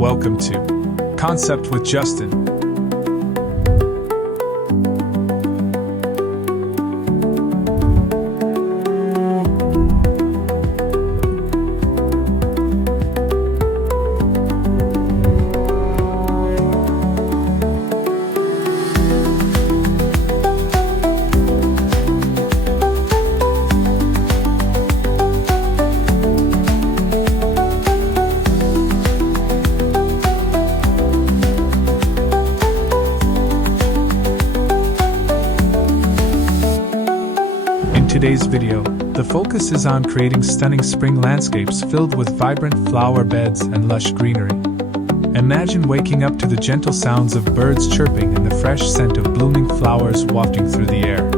Welcome to Concept with Justin. In today's video, the focus is on creating stunning spring landscapes filled with vibrant flower beds and lush greenery. Imagine waking up to the gentle sounds of birds chirping and the fresh scent of blooming flowers wafting through the air.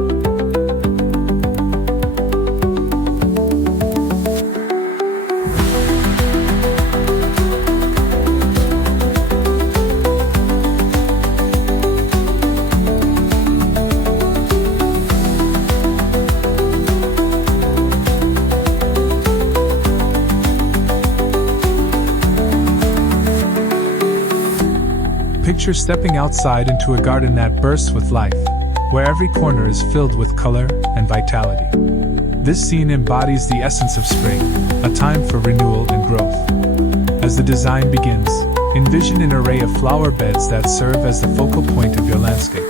Picture stepping outside into a garden that bursts with life, where every corner is filled with color and vitality. This scene embodies the essence of spring, a time for renewal and growth. As the design begins, envision an array of flower beds that serve as the focal point of your landscape.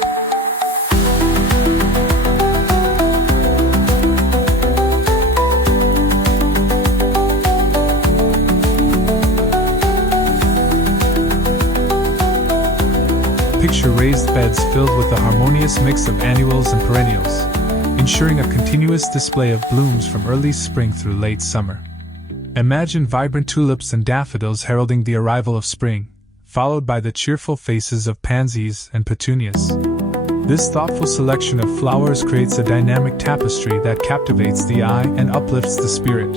Picture raised beds filled with a harmonious mix of annuals and perennials, ensuring a continuous display of blooms from early spring through late summer. Imagine vibrant tulips and daffodils heralding the arrival of spring, followed by the cheerful faces of pansies and petunias. This thoughtful selection of flowers creates a dynamic tapestry that captivates the eye and uplifts the spirit.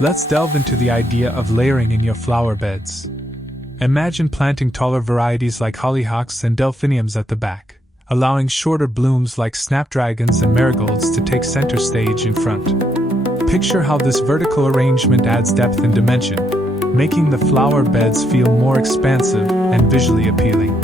Let's delve into the idea of layering in your flower beds. Imagine planting taller varieties like hollyhocks and delphiniums at the back, allowing shorter blooms like snapdragons and marigolds to take center stage in front. Picture how this vertical arrangement adds depth and dimension, making the flower beds feel more expansive and visually appealing.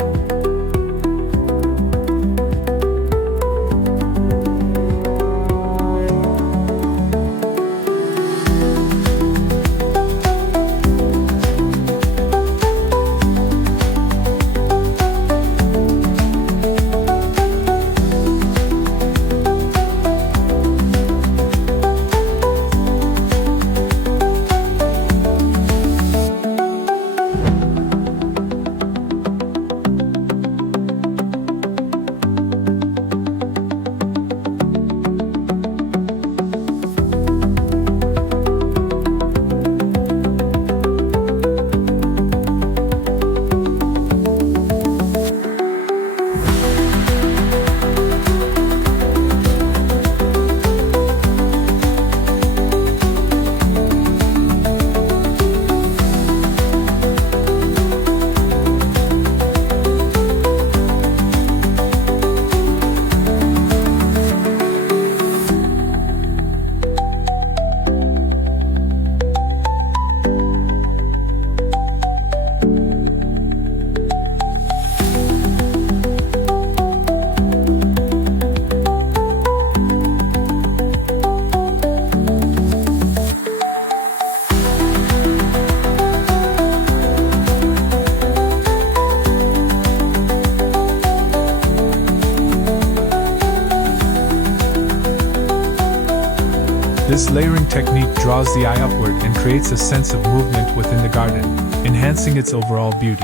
This layering technique draws the eye upward and creates a sense of movement within the garden, enhancing its overall beauty.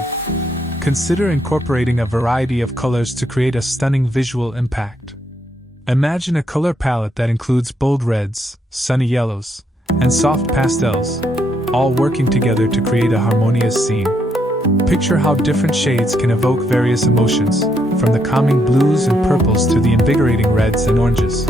Consider incorporating a variety of colors to create a stunning visual impact. Imagine a color palette that includes bold reds, sunny yellows, and soft pastels, all working together to create a harmonious scene. Picture how different shades can evoke various emotions, from the calming blues and purples to the invigorating reds and oranges.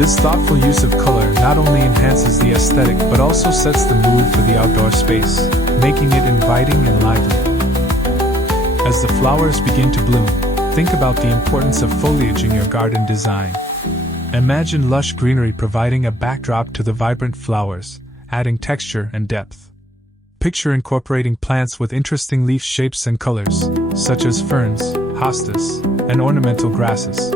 This thoughtful use of color not only enhances the aesthetic but also sets the mood for the outdoor space, making it inviting and lively. As the flowers begin to bloom, think about the importance of foliage in your garden design. Imagine lush greenery providing a backdrop to the vibrant flowers, adding texture and depth. Picture incorporating plants with interesting leaf shapes and colors, such as ferns, hostas, and ornamental grasses.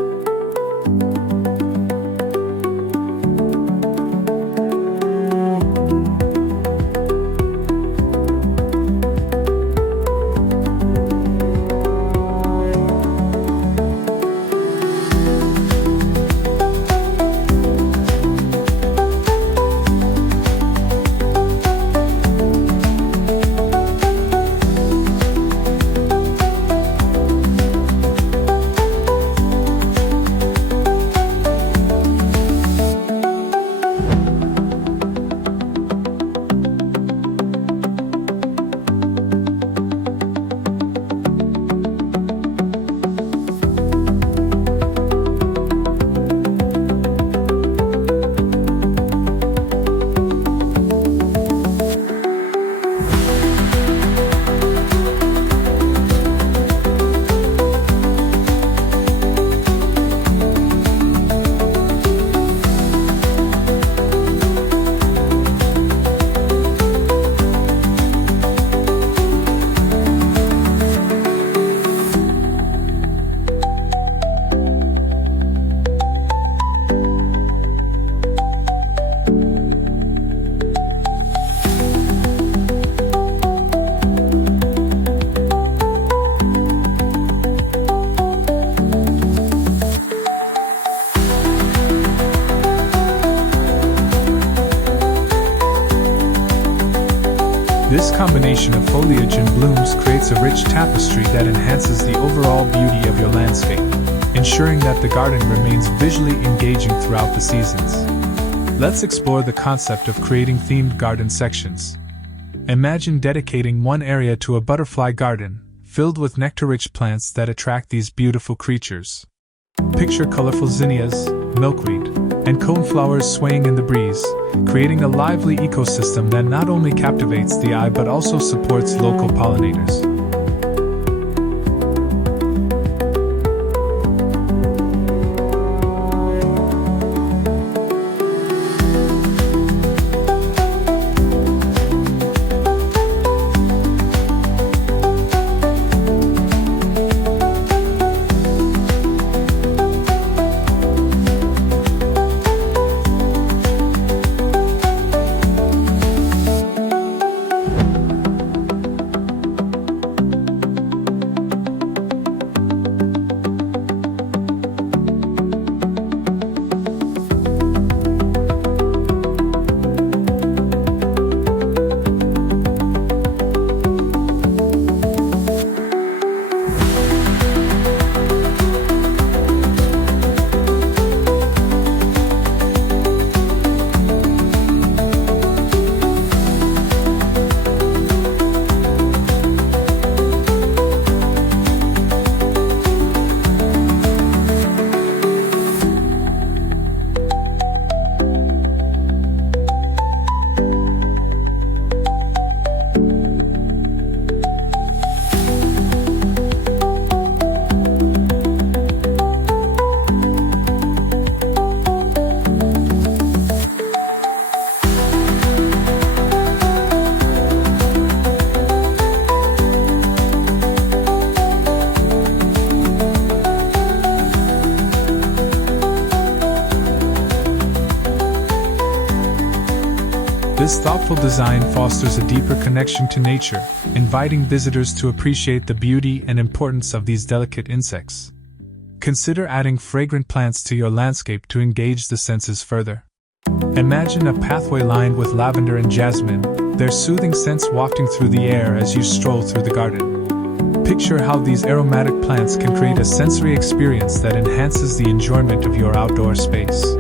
This combination of foliage and blooms creates a rich tapestry that enhances the overall beauty of your landscape, ensuring that the garden remains visually engaging throughout the seasons. Let's explore the concept of creating themed garden sections. Imagine dedicating one area to a butterfly garden, filled with nectar-rich plants that attract these beautiful creatures. Picture colorful zinnias, milkweed, and coneflowers swaying in the breeze, creating a lively ecosystem that not only captivates the eye but also supports local pollinators. This thoughtful design fosters a deeper connection to nature, inviting visitors to appreciate the beauty and importance of these delicate insects. Consider adding fragrant plants to your landscape to engage the senses further. Imagine a pathway lined with lavender and jasmine, their soothing scents wafting through the air as you stroll through the garden. Picture how these aromatic plants can create a sensory experience that enhances the enjoyment of your outdoor space.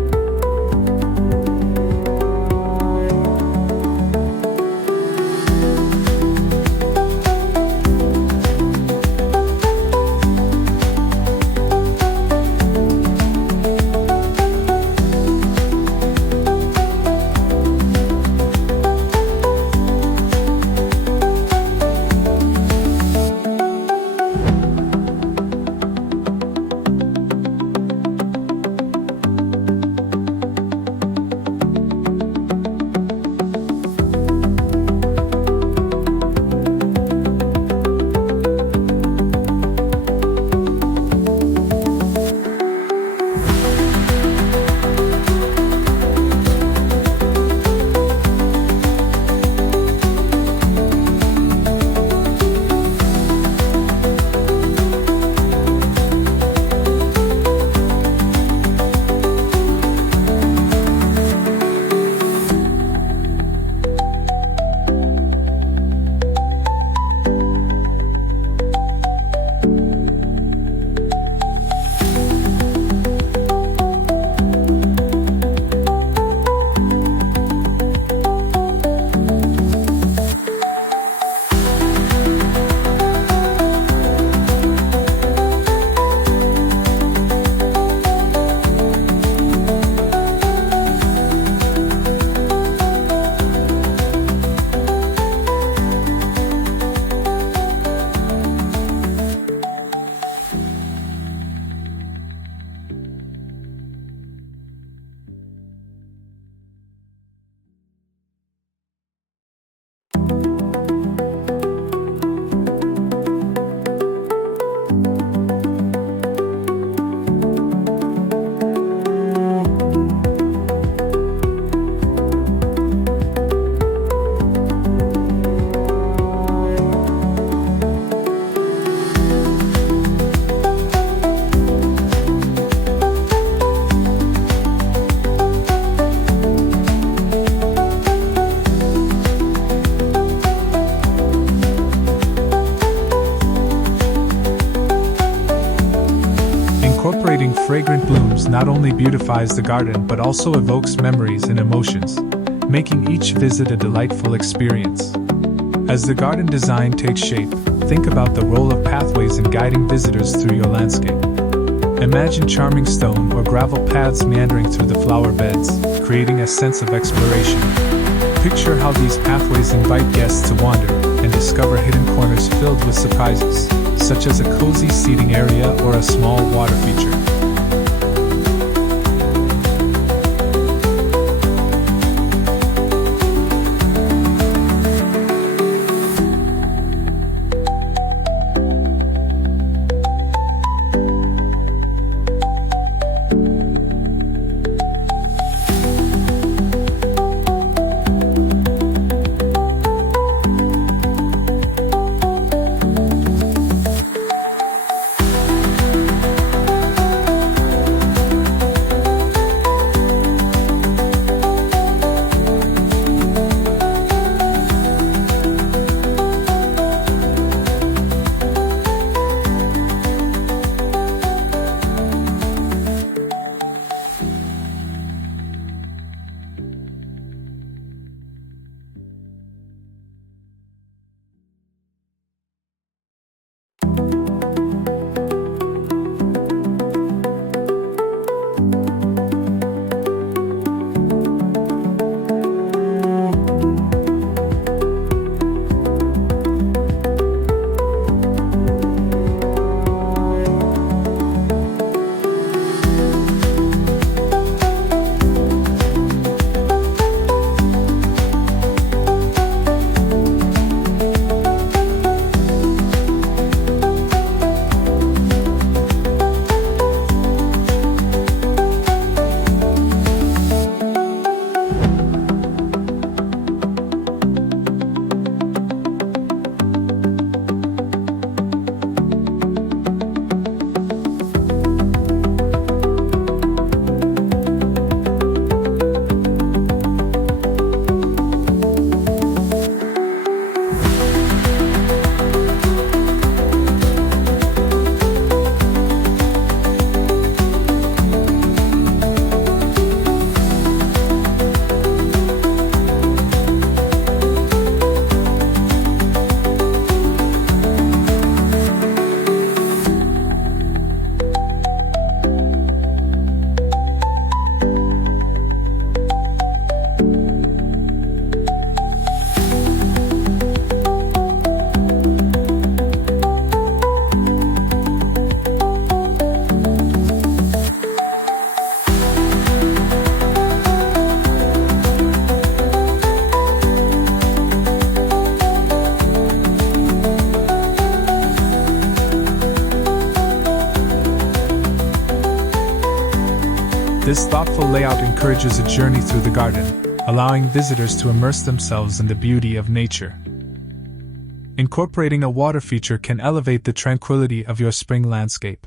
Incorporating fragrant blooms not only beautifies the garden but also evokes memories and emotions, making each visit a delightful experience. As the garden design takes shape, think about the role of pathways in guiding visitors through your landscape. Imagine charming stone or gravel paths meandering through the flower beds, creating a sense of exploration. Picture how these pathways invite guests to wander and discover hidden corners filled with surprises, such as a cozy seating area or a small water feature. This thoughtful layout encourages a journey through the garden, allowing visitors to immerse themselves in the beauty of nature. Incorporating a water feature can elevate the tranquility of your spring landscape.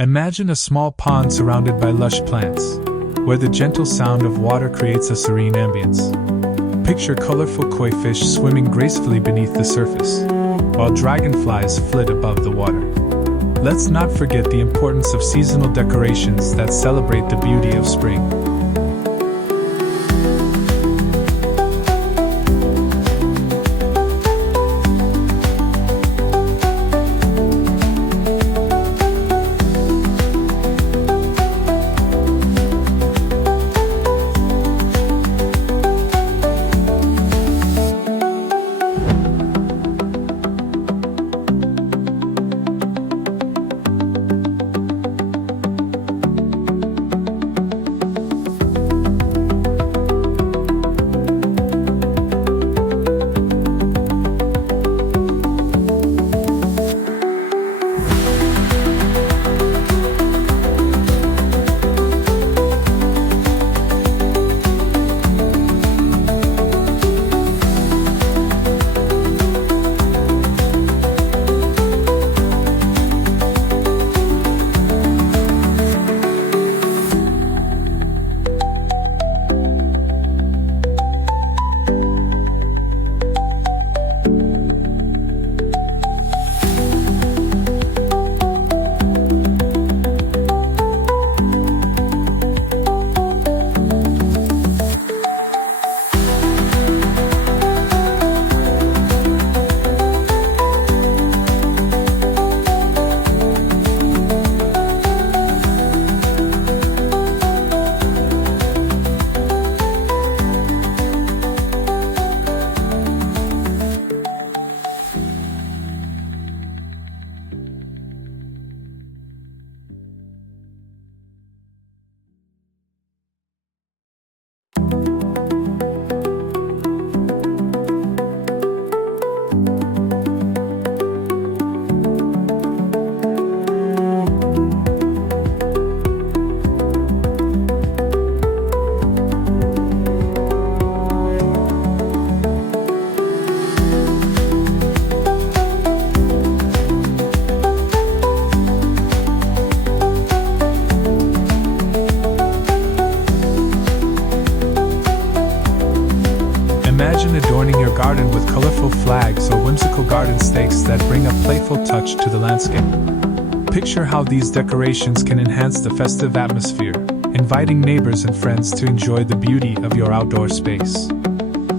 Imagine a small pond surrounded by lush plants, where the gentle sound of water creates a serene ambience. Picture colorful koi fish swimming gracefully beneath the surface, while dragonflies flit above the water. Let's not forget the importance of seasonal decorations that celebrate the beauty of spring. Imagine adorning your garden with colorful flags or whimsical garden stakes that bring a playful touch to the landscape. Picture how these decorations can enhance the festive atmosphere, inviting neighbors and friends to enjoy the beauty of your outdoor space.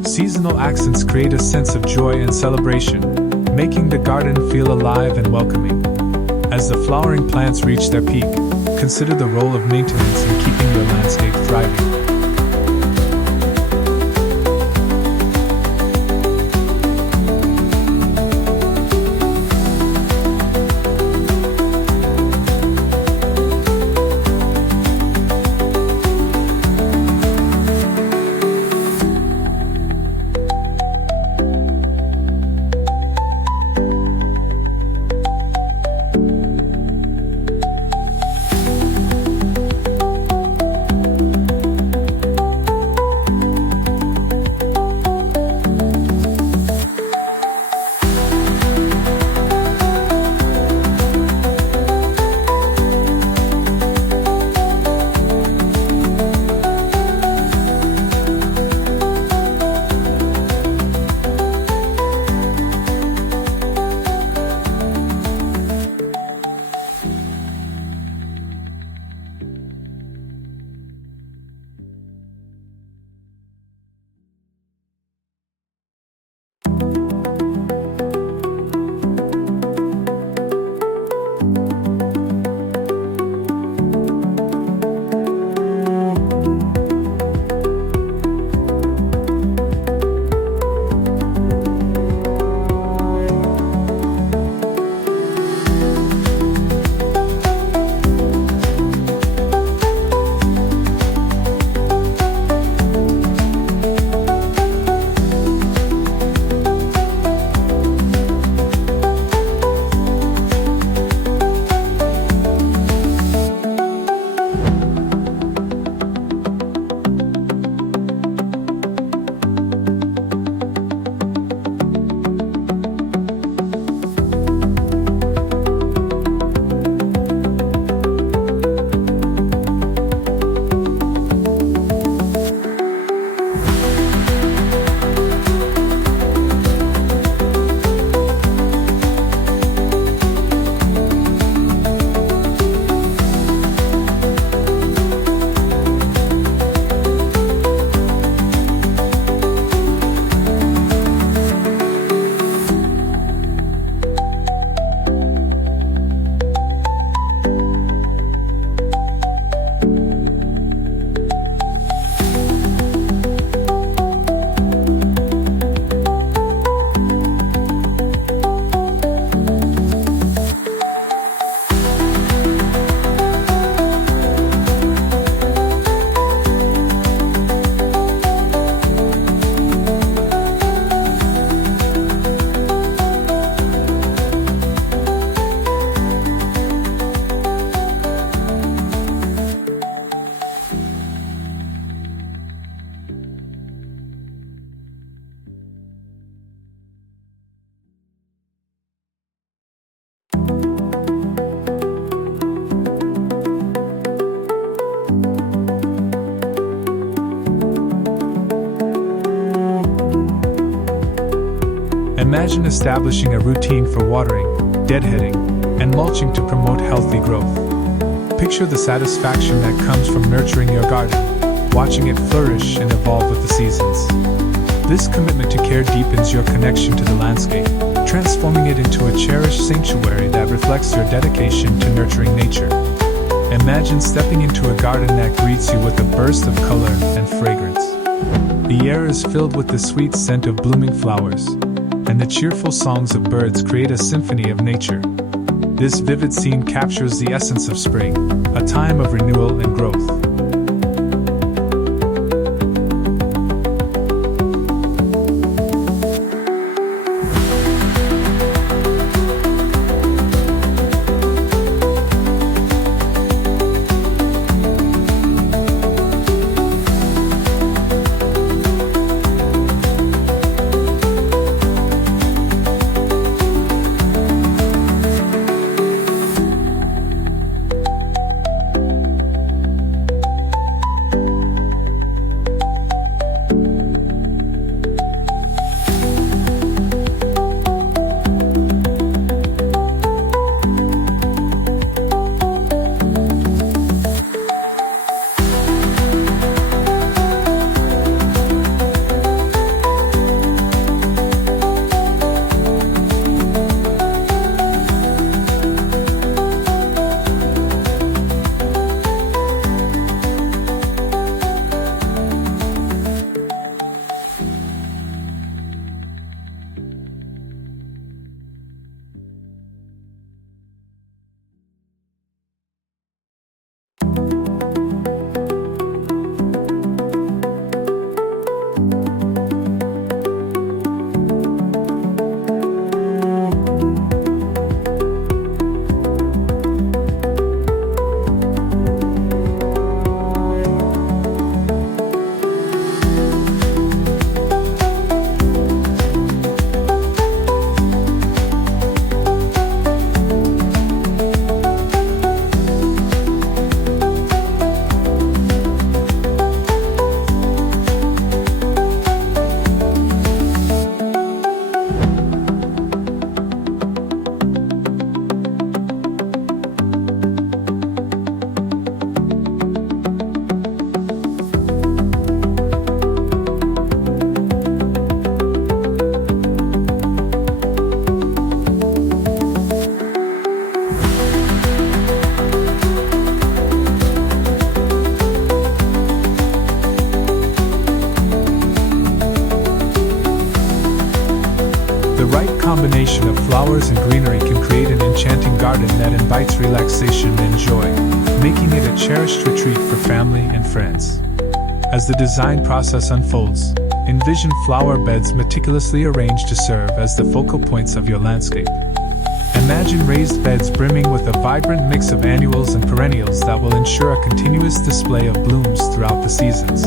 Seasonal accents create a sense of joy and celebration, making the garden feel alive and welcoming. As the flowering plants reach their peak, consider the role of maintenance in keeping your landscape thriving. Imagine establishing a routine for watering, deadheading, and mulching to promote healthy growth. Picture the satisfaction that comes from nurturing your garden, watching it flourish and evolve with the seasons. This commitment to care deepens your connection to the landscape, transforming it into a cherished sanctuary that reflects your dedication to nurturing nature. Imagine stepping into a garden that greets you with a burst of color and fragrance. The air is filled with the sweet scent of blooming flowers, and the cheerful songs of birds create a symphony of nature. This vivid scene captures the essence of spring, a time of renewal and growth. The right combination of flowers and greenery can create an enchanting garden that invites relaxation and joy, making it a cherished retreat for family and friends. As the design process unfolds, envision flower beds meticulously arranged to serve as the focal points of your landscape. Imagine raised beds brimming with a vibrant mix of annuals and perennials that will ensure a continuous display of blooms throughout the seasons.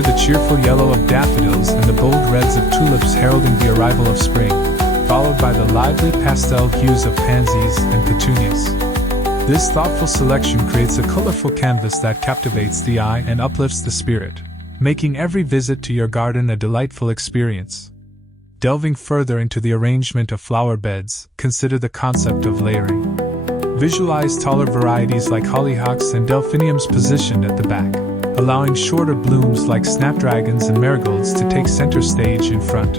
Enter the cheerful yellow of daffodils and the bold reds of tulips heralding the arrival of spring, followed by the lively pastel hues of pansies and petunias. This thoughtful selection creates a colorful canvas that captivates the eye and uplifts the spirit, making every visit to your garden a delightful experience. Delving further into the arrangement of flower beds, consider the concept of layering. Visualize taller varieties like hollyhocks and delphiniums positioned at the back, allowing shorter blooms like snapdragons and marigolds to take center stage in front.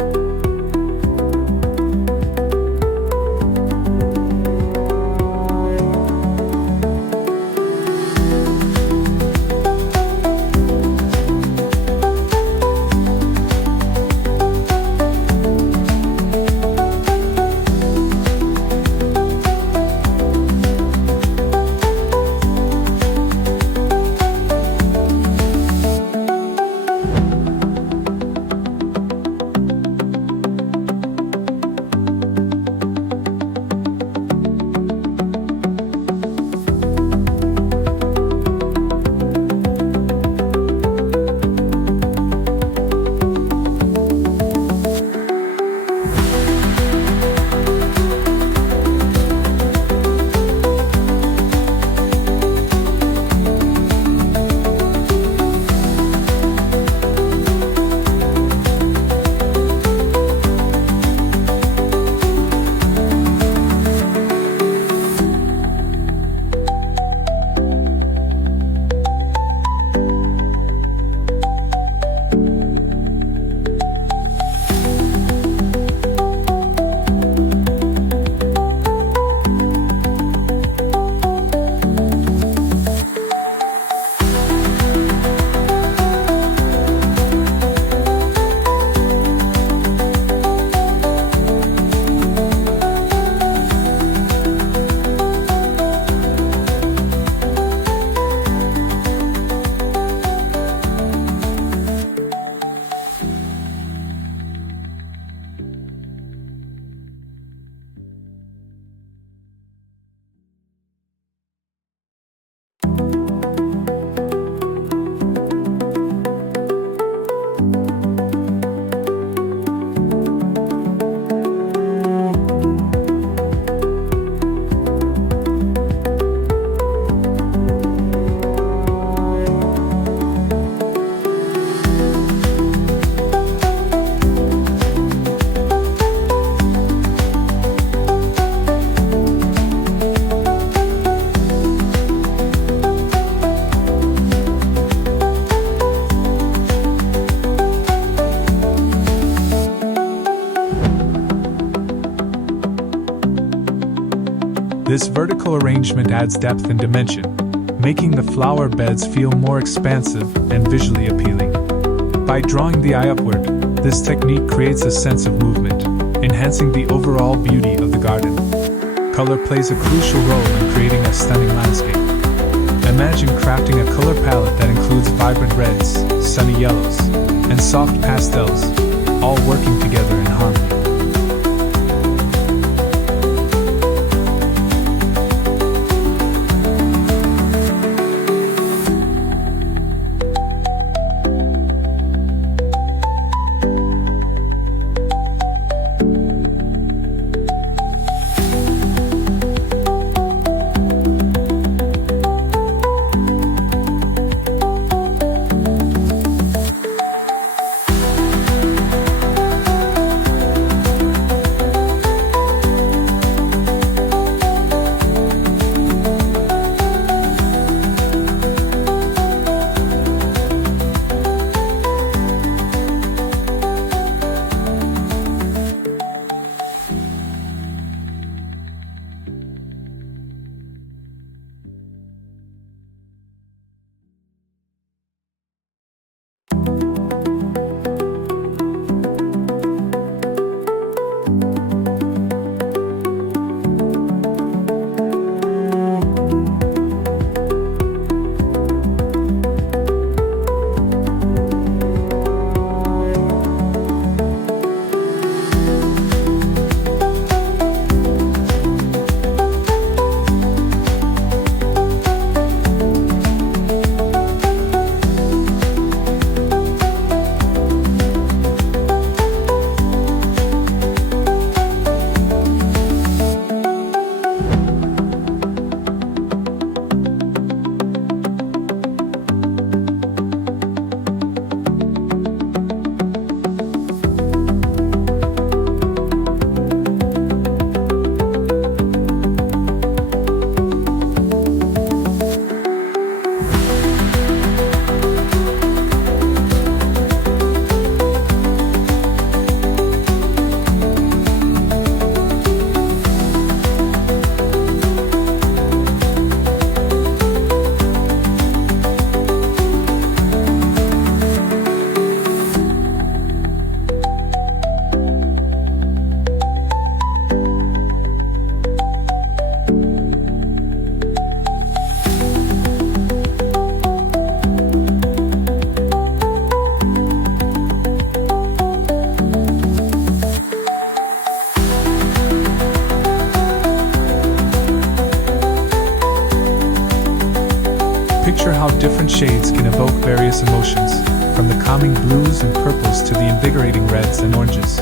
This vertical arrangement adds depth and dimension, making the flower beds feel more expansive and visually appealing. By drawing the eye upward, this technique creates a sense of movement, enhancing the overall beauty of the garden. Color plays a crucial role in creating a stunning landscape. Imagine crafting a color palette that includes vibrant reds, sunny yellows, and soft pastels, all working together in harmony. how different shades can evoke various emotions, from the calming blues and purples to the invigorating reds and oranges.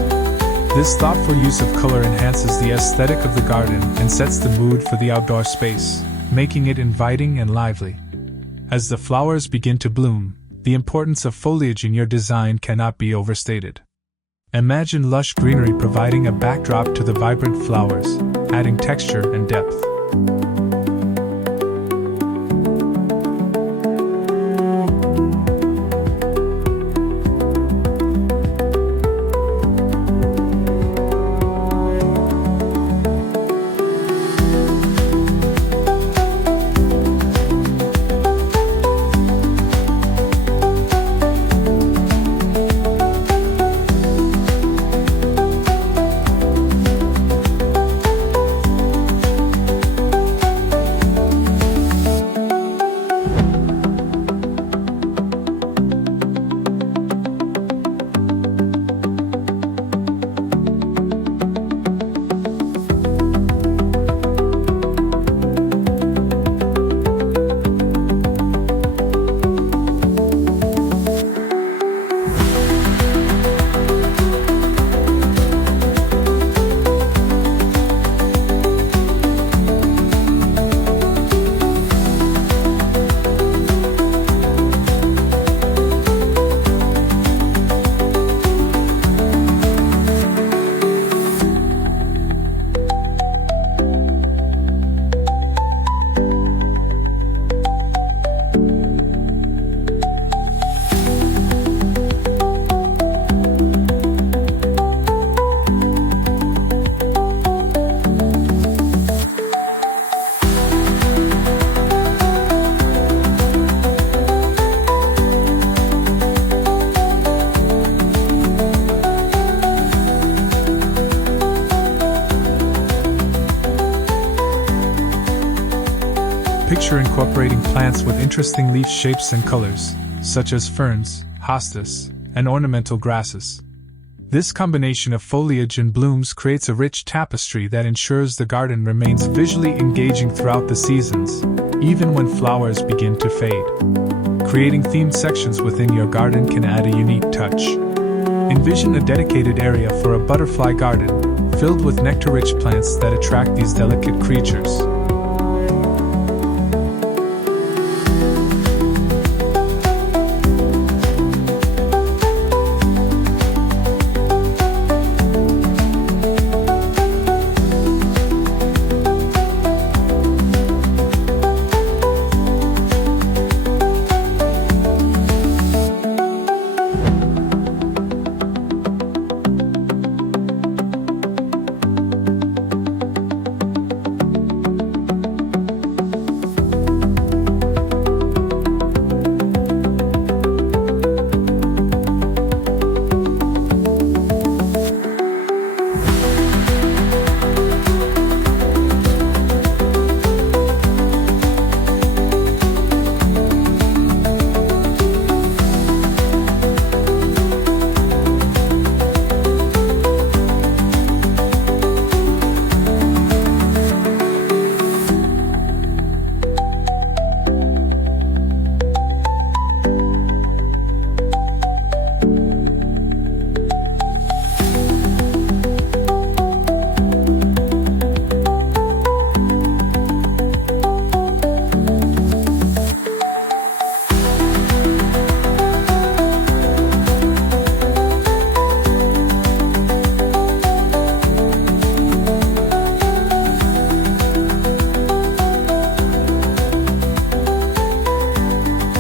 This thoughtful use of color enhances the aesthetic of the garden and sets the mood for the outdoor space, making it inviting and lively. As the flowers begin to bloom, the importance of foliage in your design cannot be overstated. Imagine lush greenery providing a backdrop to the vibrant flowers, adding texture and depth. Picture incorporating plants with interesting leaf shapes and colors, such as ferns, hostas, and ornamental grasses. This combination of foliage and blooms creates a rich tapestry that ensures the garden remains visually engaging throughout the seasons, even when flowers begin to fade. Creating themed sections within your garden can add a unique touch. Envision a dedicated area for a butterfly garden, filled with nectar-rich plants that attract these delicate creatures.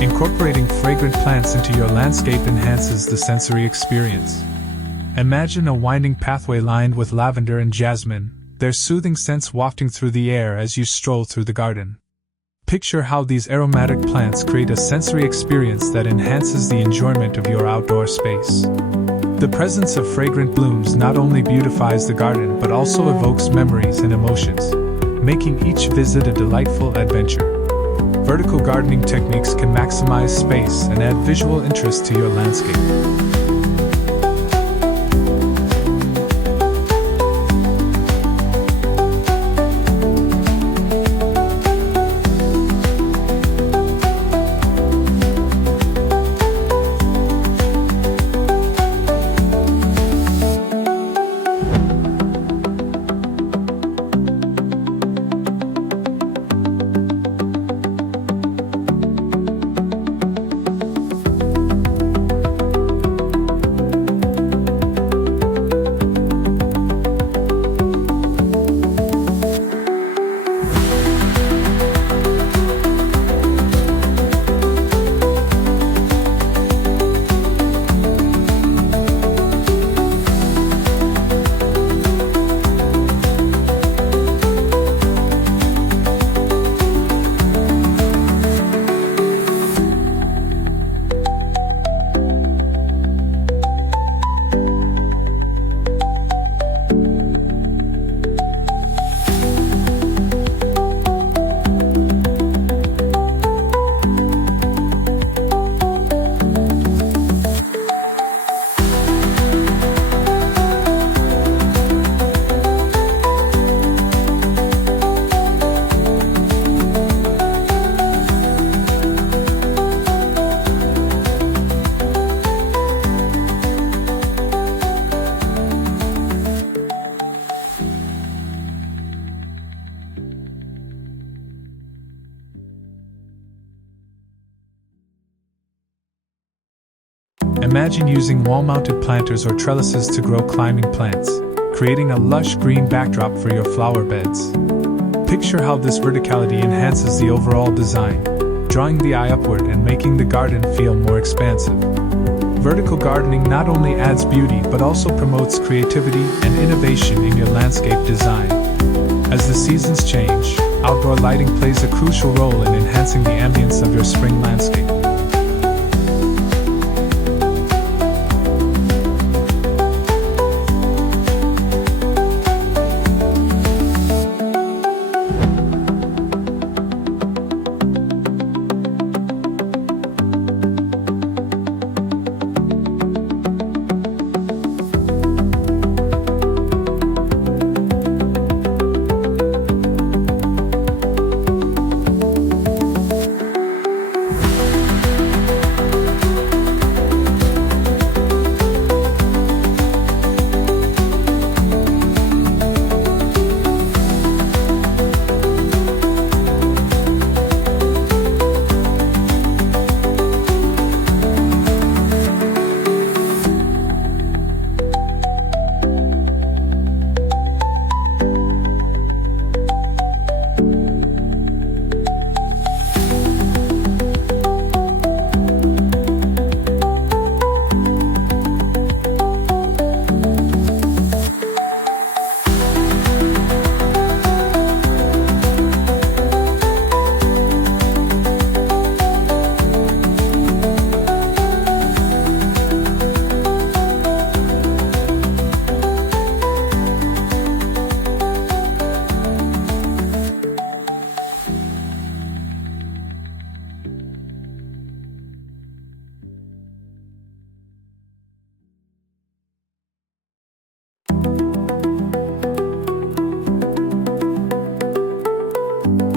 Incorporating fragrant plants into your landscape enhances the sensory experience. Imagine a winding pathway lined with lavender and jasmine, their soothing scents wafting through the air as you stroll through the garden. Picture how these aromatic plants create a sensory experience that enhances the enjoyment of your outdoor space. The presence of fragrant blooms not only beautifies the garden but also evokes memories and emotions, making each visit a delightful adventure. Vertical gardening techniques can maximize space and add visual interest to your landscape. Imagine using wall-mounted planters or trellises to grow climbing plants, creating a lush green backdrop for your flower beds. Picture how this verticality enhances the overall design, drawing the eye upward and making the garden feel more expansive. Vertical gardening not only adds beauty but also promotes creativity and innovation in your landscape design. As the seasons change, outdoor lighting plays a crucial role in enhancing the ambience of your spring landscape.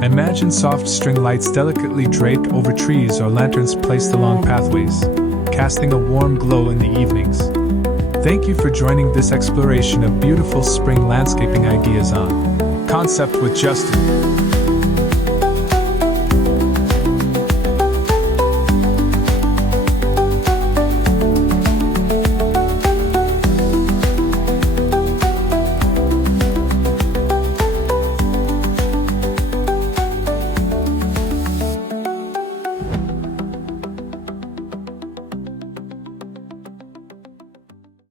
Imagine soft string lights delicately draped over trees or lanterns placed along pathways, casting a warm glow in the evenings. Thank you for joining this exploration of beautiful spring landscaping ideas on Concept with Justin.